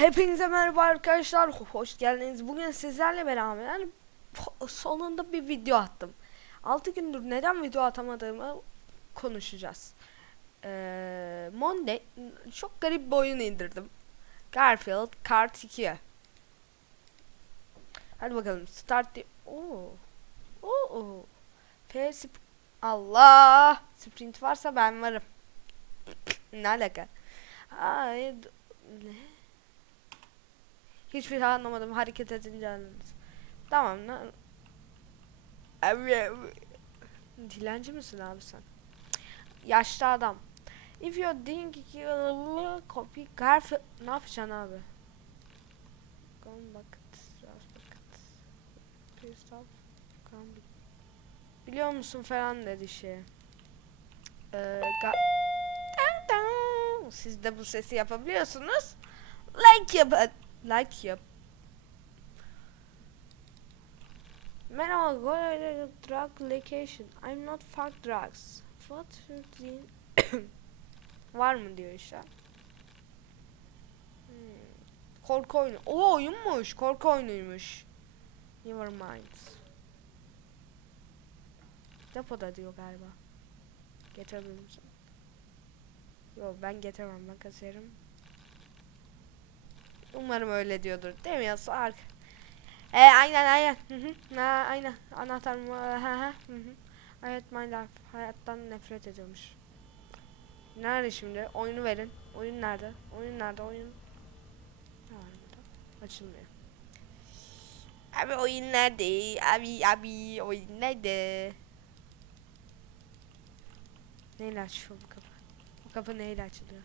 Hepinize merhaba arkadaşlar. Hoş geldiniz. Bugün sizlerle beraber sonunda bir video attım. 6 gündür neden video atamadığımı konuşacağız. Ee, Monday çok garip bir oyun indirdim. Garfield Kart 2'ye. Hadi bakalım start di Oo. Oo. P Allah. Sprint varsa ben varım. ne alaka? Ay, ne? Hiçbir şey anlamadım hareket edince anladınız. Tamam ne? Abi. Dilenci misin abi sen? Yaşlı adam. If you think you copy Garfield ne yapacaksın abi? Come. Come be- Biliyor musun falan dedi şey. Ee. Siz de bu sesi yapabiliyorsunuz. Like yapın. Like yap. Merhaba, go drug location. I'm not fuck drugs. You- Var mı diyor işte. Hmm. Korku oyunu. O oyunmuş. Korku oyunuymuş. Never mind. Depoda diyor galiba. Getirebilir misin? Yok ben getiremem ben kasiyerim. Umarım öyle diyordur. Değil mi ya Sark? E aynen aynen. Hı hı. Ha, aynen. Anahtar mı? Hı hı. Evet my life. Hayattan nefret ediyormuş. Nerede şimdi? Oyunu verin. Oyun nerede? Oyun nerede? Oyun. Ne var burada? Açılmıyor. Abi oyun nerede? Abi abi oyun nerede? Neyle açıyor bu kapı? Bu kapı neyle açılıyor?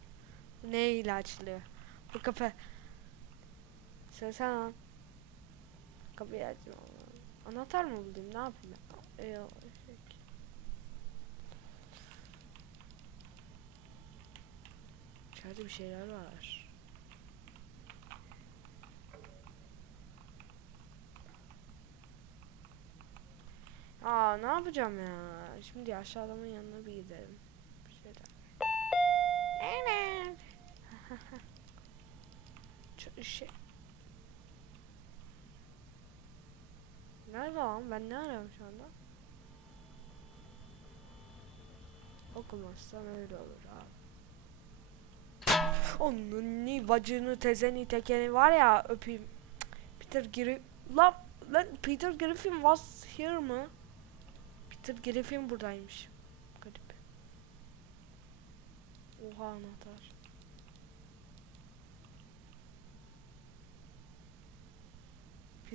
Neyle açılıyor? Bu kapı. Söylesene lan. Kapıyı açma. Anahtar mı bulayım? Ne yapayım ben? Ee, şey. İçeride bir şeyler var. Aa ne yapacağım ya? Şimdi aşağı adamın yanına bir gidelim. Bir şeyler. Evet. Şey. Nerede lan? Ben ne arıyorum şu anda? Okumazsam öyle olur abi. Onun ni bacını tezeni tekeni var ya öpeyim. Peter Griffin lan lan Peter Griffin was here mı? Peter Griffin buradaymış. Garip. Oha anahtar.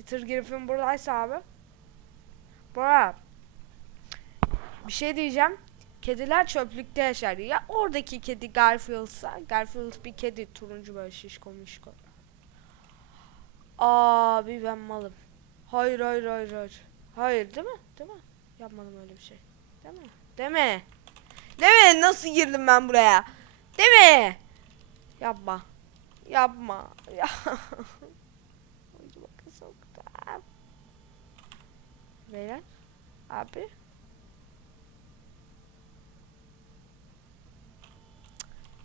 Peter Griffin buradaysa abi. Bora. Bir şey diyeceğim. Kediler çöplükte yaşar. Ya oradaki kedi Garfield'sa. Garfield bir kedi. Turuncu böyle şişko mişko. Abi ben malım. Hayır hayır hayır hayır. Hayır değil mi? Değil mi? Yapmadım öyle bir şey. Değil mi? Değil mi? Değil mi? Nasıl girdim ben buraya? Değil mi? Yapma. Yapma. Ya. Beyler. Abi.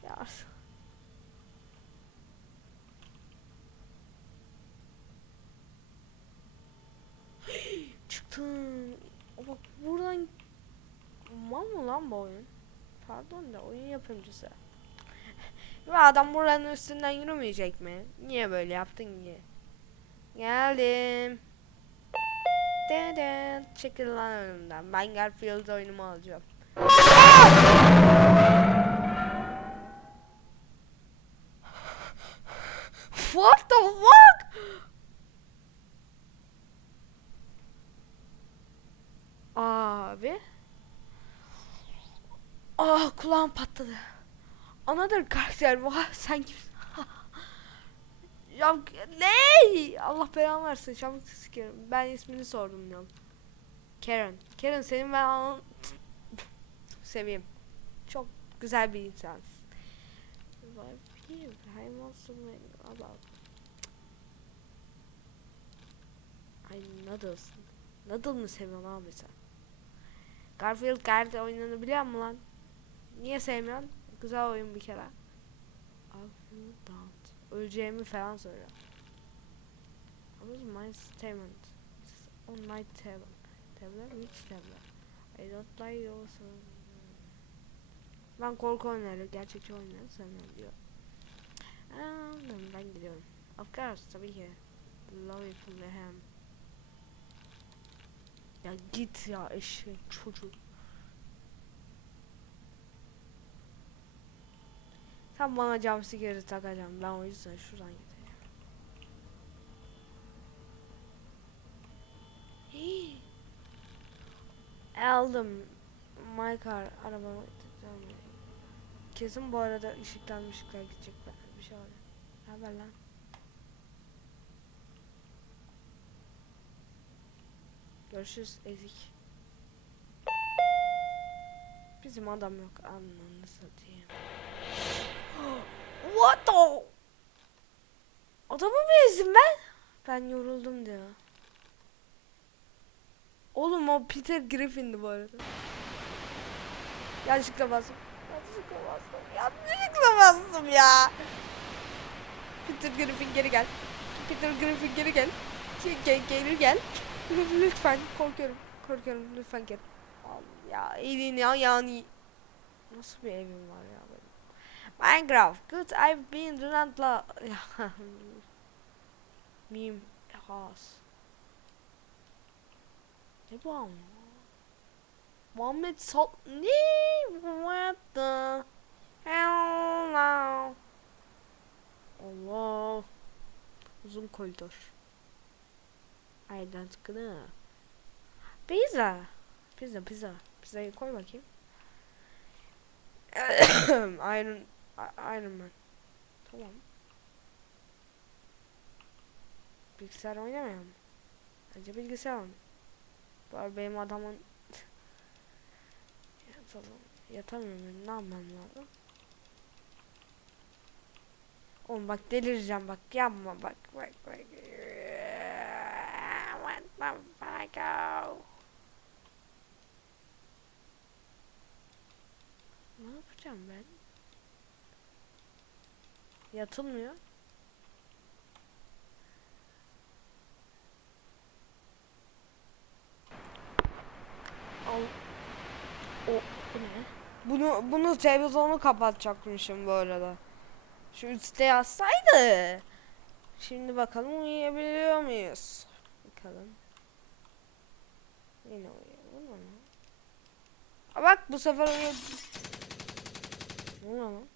Ya. Çıktım. Bak buradan mal mı lan bu oyun? Pardon da oyun yapımcısı. Ve adam buranın üstünden yürümeyecek mi? Niye böyle yaptın ki? Geldim. Deden. Çekil lan önümden. Ben Garfield oyunumu alacağım. What the fuck? Abi. Ah kulağım patladı. Another karakter var sen kimsin? Ya ne? Allah belanı versin çabuk sikerim. Ben ismini sordum diyorum. Karen. Karen senin ben an- seveyim. Çok güzel bir insansın. Vampir. I want something about. Ay Noodles'ın. Noodle mı seviyorsun abi sen? Garfield Garfield oyununu biliyor musun lan? Niye sevmiyorsun? Güzel oyun bir kere. Garfield Dant. Öleceğimi falan söylüyor. What is my statement? It's on my table. Table? Which table? I don't like yours. Ben korku oyunları, gerçekçi oyunları sevmiyorum diyor. Anladım, ben gidiyorum. Of course, tabii ki. Love it from the ham. Ya git ya eşek çocuk. Sen bana sigara takacağım. Ben o yüzden şuradan gideceğim. Hii. Aldım. My car. Arabamı. Kesin bu arada ışıktan ışıklar gidecek. Bir şey var. Haber lan? Görüşürüz ezik. Bizim adam yok. Ananı satayım. What the? Adamı mı ezdim ben? Ben yoruldum diyor. Oğlum o Peter Griffin'di bu arada. Yanlışlıkla bastım. Yanlışlıkla bastım. Yanlışlıkla bastım ya. Peter Griffin geri gel. Peter Griffin geri gel. Gel, gel geri gel. Lütfen korkuyorum. Korkuyorum lütfen gel. Ya elini ayağını. Nasıl bir evim var ya benim. Minecraft. Good I've been relentless. Meme house. Ne bu ama? Muhammed Sal... Ne? What the hell now? Allah. Uzun koridor. Aydan tıkını. Pizza. Pizza pizza. Pizzayı koy bakayım. Iron Iron Man. Tamam. Bilgisayar oynamıyor mu? Bence bilgisayar. Bu arada benim adamın Yatalım. Yatamıyorum ben. Ne yapmam lazım? Oğlum bak delireceğim bak yapma bak bak bak. What the fuck. Ne yapacağım ben? Yatılmıyor. Al. O bu ne? Bunu bunu televizyonu kapatacakmışım bu arada. Şu üstte yazsaydı. Şimdi bakalım uyuyabiliyor muyuz? Bakalım. Yine uyuyor. Bak bu sefer uyuyor. Ne lan?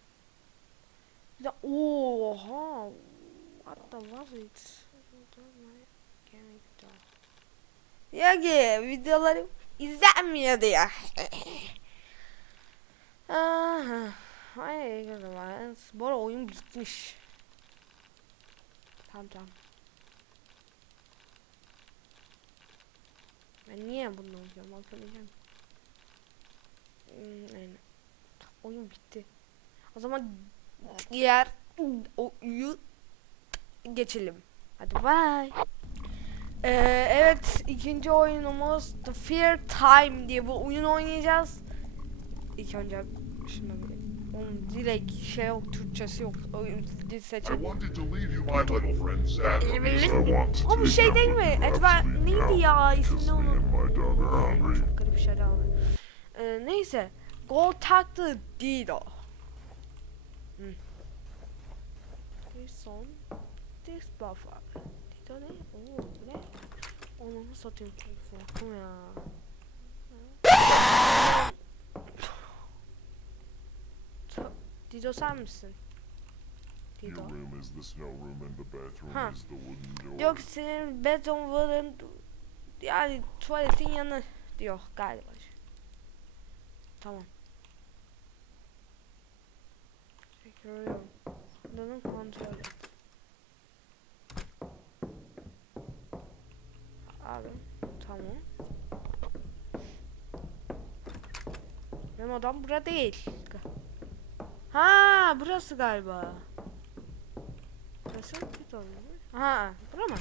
De oha. What the was it? Ya ki videoları izlenmiyor diyor. Aha. Hayır görüyorum. Bu arada oyun bitmiş. Tamam tamam. Ben niye bunu oynuyorum hatırlayacağım. Hmm, aynen. Oyun bitti. O zaman diğer oyu geçelim. Hadi bye. Ee, evet ikinci oyunumuz The Fear Time diye bu oyun oynayacağız. İlk önce şunu bir Oğlum direkt şey yok Türkçesi yok. O dil seçelim. O bir şey değil mi? Etwa neydi ya? İsmini unuttum. Çok garip şeyler abi. Ee, neyse. Go talk to Dido. Hmm. This on this buffer. Dido ne? Oo bu ne? Onu satayım korktum ya. Dido sen misin? Dido. door. Yok senin betonların yani tuvaletin yanı diyor galiba. Tamam. Çekiyorum. Bunun kontrolü. Abi tamam. Benim adam bura değil. Ha burası galiba. Burası tane mi? Ha bura mı?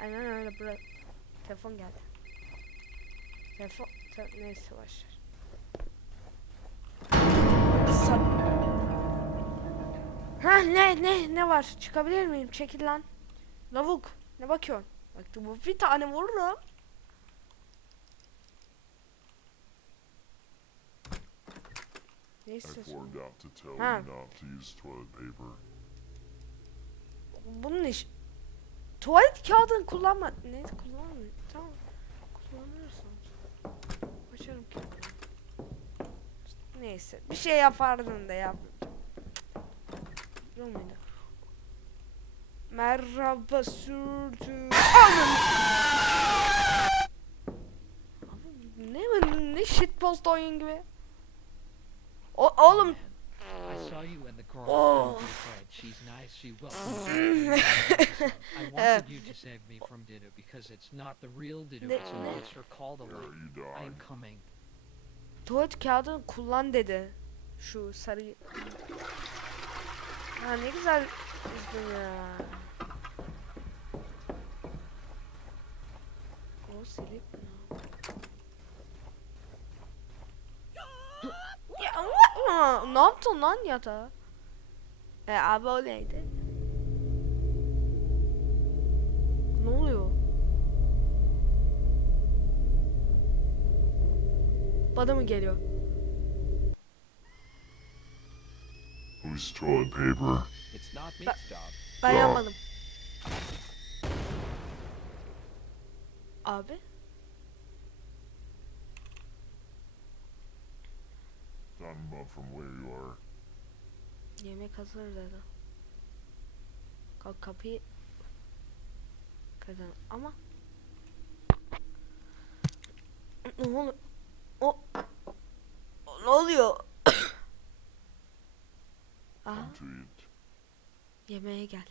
Aynen öyle bura. Telefon geldi. Telefon te neyse başlar. Ha ne ne ne var? Çıkabilir miyim? Çekil lan. Lavuk. Ne bakıyorsun? Bak bu bir tane vururum. Ne istiyorsun? paper. Bunun iş... Tuvalet kağıdını kullanma. Ne kullanmıyor? Tamam. Kullanırsın. Başarım ki. Neyse. Bir şey yapardın da yap. Yok muydu? Merhaba sürdü. Anam. Abi ne ne shitpost oyun gibi. O, oğlum I saw you and the girl. Oh. She's nice. She welcomes you. I wanted you to save me from Dido because it's not the real Dido. Ne- It's, a, ne? it's her called There away. you I am died. coming. Tuvalet kağıdını kullan dedi. Şu sarı. Ha ne güzel üzdün ya. O silip Ya yapma. Ne yaptın lan yatağa? E abi o neydi? Ne oluyor? Bana mı geliyor? Whose toilet paper? It's not But- Meat's job. Ben Ya. yapmadım. Abi Talking about from where you are. yemek hazır dedi. Kalk kapıyı kırdın ama ne oluyor? O ne oluyor? Aha Come to eat. yemeğe gel.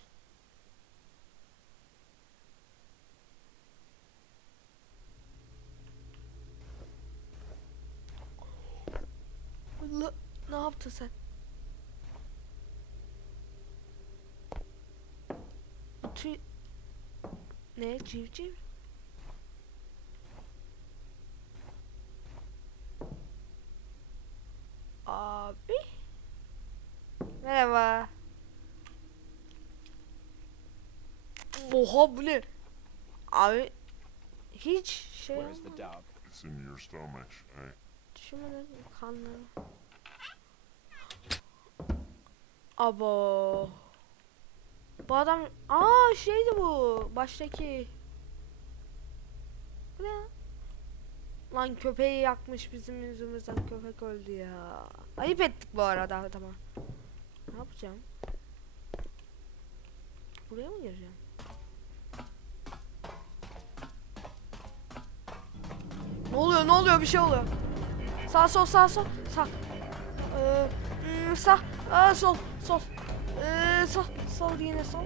Allah, ne yaptın sen? Tüy... Ne? Civciv? Abi? Merhaba. Oha bu ne? Abi hiç şey Where's the yapmadım. dog? It's in your stomach. Hey, Düşünmedim kanları. Abo. Bu adam aa şeydi bu baştaki. Bu ne? lan? Lan köpeği yakmış bizim yüzümüzden köpek öldü ya. Ayıp ettik bu arada adama. Ne yapacağım? Buraya mı gireceğim? Ne oluyor? Ne oluyor? Bir şey oluyor. Sağ sol sağ sol sağ. Ee, hmm, sağ. Aa, sol sol. Ee, sol sol yine sol.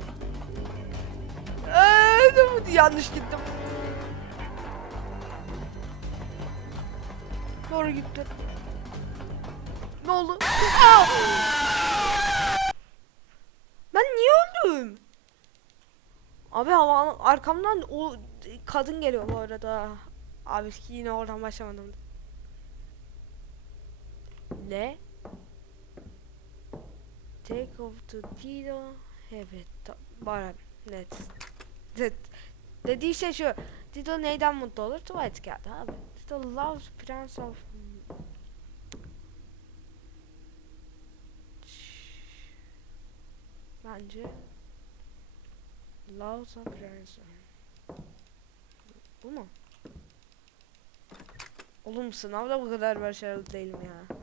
Ee, yanlış gittim. Doğru gittim. Ne oldu? Ben niye öldüm? Abi hava arkamdan o kadın geliyor bu arada. Abi yine oradan başlamadım. Ne? Take off the Dido. Evet. ta- Bana net. net. Dediği şey şu. Dido neyden mutlu olur? Tuvalet kağıdı abi. Dido loves Prince of... Bence loves a Prince Bu mu? Oğlum sınavda bu kadar başarılı değilim ya.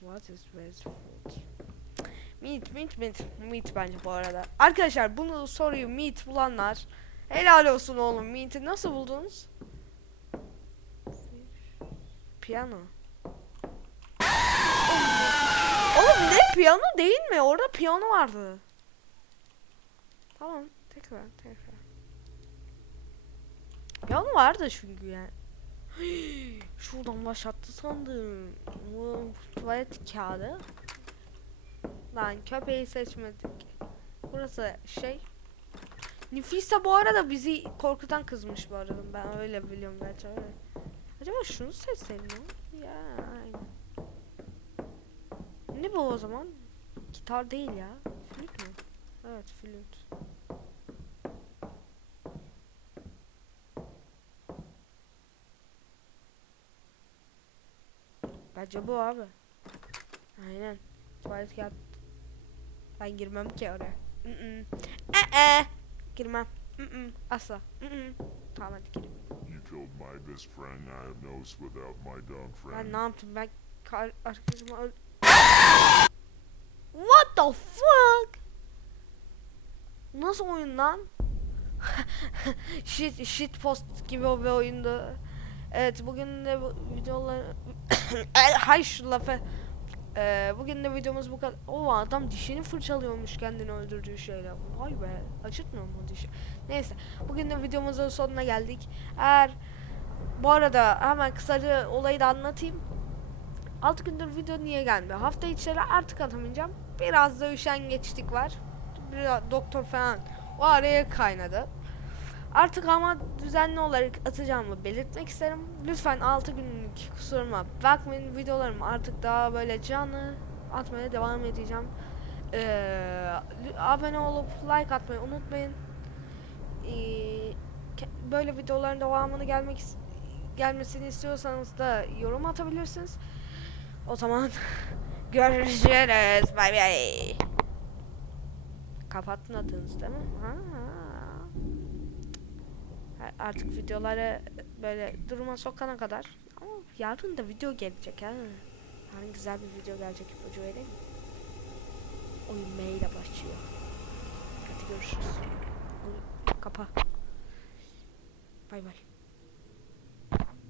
What is best food? Meat, meat, meat. Meat bence bu arada. Arkadaşlar bunu soruyu meat bulanlar helal olsun oğlum. Meat'i nasıl buldunuz? Piyano. Oğlum ne piyano değil mi? Orada piyano vardı. Tamam, tekrar, tekrar. Piyano vardı çünkü yani. Şuradan başlattı sandım. Tuvalet kağıdı. Lan köpeği seçmedik. Burası şey. Nefise bu arada bizi korkutan kızmış bu arada. Ben öyle biliyorum gerçi öyle. Acaba şunu seçseydim mi? Ya aynen. Ne bu o zaman? gitar değil ya. Flüt mü? Evet flüt. Bence bu abi. Aynen. Tuvalet kağıt. Ben girmem ki oraya. Mm -mm. Ee, girmem. Mm -mm. Asla. Mm -mm. Tamam hadi girin. You killed my best friend. I have no without my Ben friend. ne yaptım? Ben arkadaşıma öl... What the fuck? Nasıl oyun lan? shit, shit post gibi o bir oyundu. Evet bugün de bu videolar... Ay, Hay şu lafı. Ee, bugün de videomuz bu kadar. O adam dişini fırçalıyormuş kendini öldürdüğü şeyle. Vay be. Acıtmıyor mu dişi? Neyse. Bugün de videomuzun sonuna geldik. Eğer bu arada hemen kısaca olayı da anlatayım. 6 gündür video niye gelmiyor? Hafta içleri artık atamayacağım. Biraz da üşengeçlik var. Biraz doktor falan o araya kaynadı. Artık ama düzenli olarak atacağımı belirtmek isterim. Lütfen 6 günlük kusuruma bakmayın. Videolarımı artık daha böyle canlı atmaya devam edeceğim. Ee, abone olup like atmayı unutmayın. Ee, böyle videoların devamını gelmek gelmesini istiyorsanız da yorum atabilirsiniz. O zaman görüşürüz. Bay bay. Kapattın adınız değil mi? Ha. Artık videoları böyle duruma sokana kadar. Ama yarın da video gelecek ha. Yarın güzel bir video gelecek ipucu vereyim? Oyun M ile başlıyor. Hadi görüşürüz. Kapa. Bay bay.